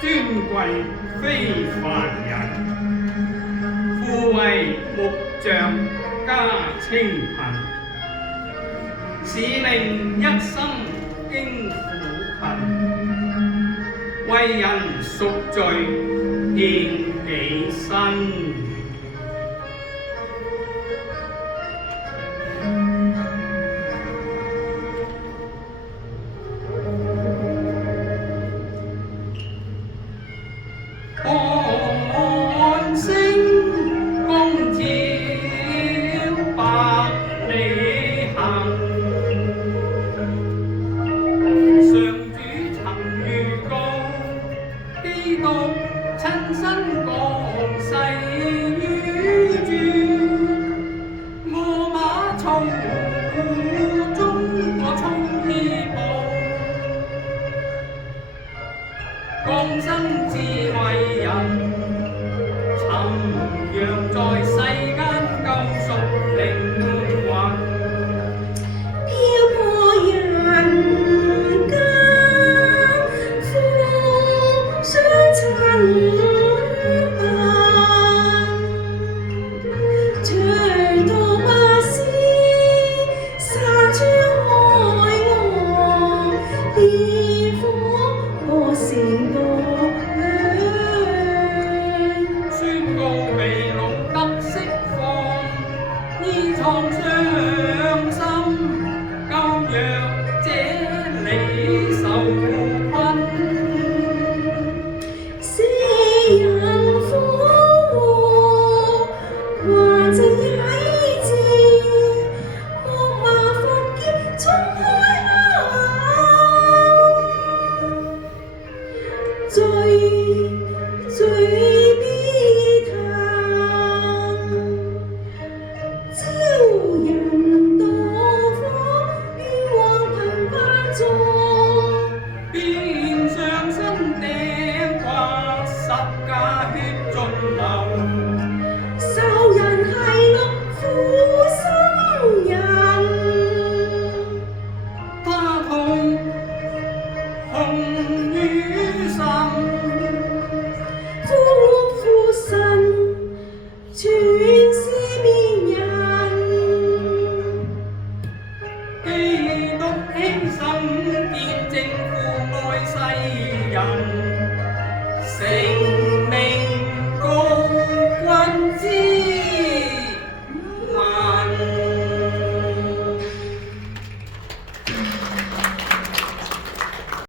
尊貴非凡人，父為木匠加清貧，使命一生經苦勤，為人贖罪獻己身。看星共照百里行，上主曾預告，基督親身降世於諸，我馬槽中我充衣布，降生至為人，尋揚在世間救贖靈魂，漂泊人間，負上塵長途跋涉，殺穿海岸，烈火成道。宣告被擄得釋放，醫創傷心，救弱者離受困。世人苦禍，還曾啟智，惡馬復劫衝開口，罪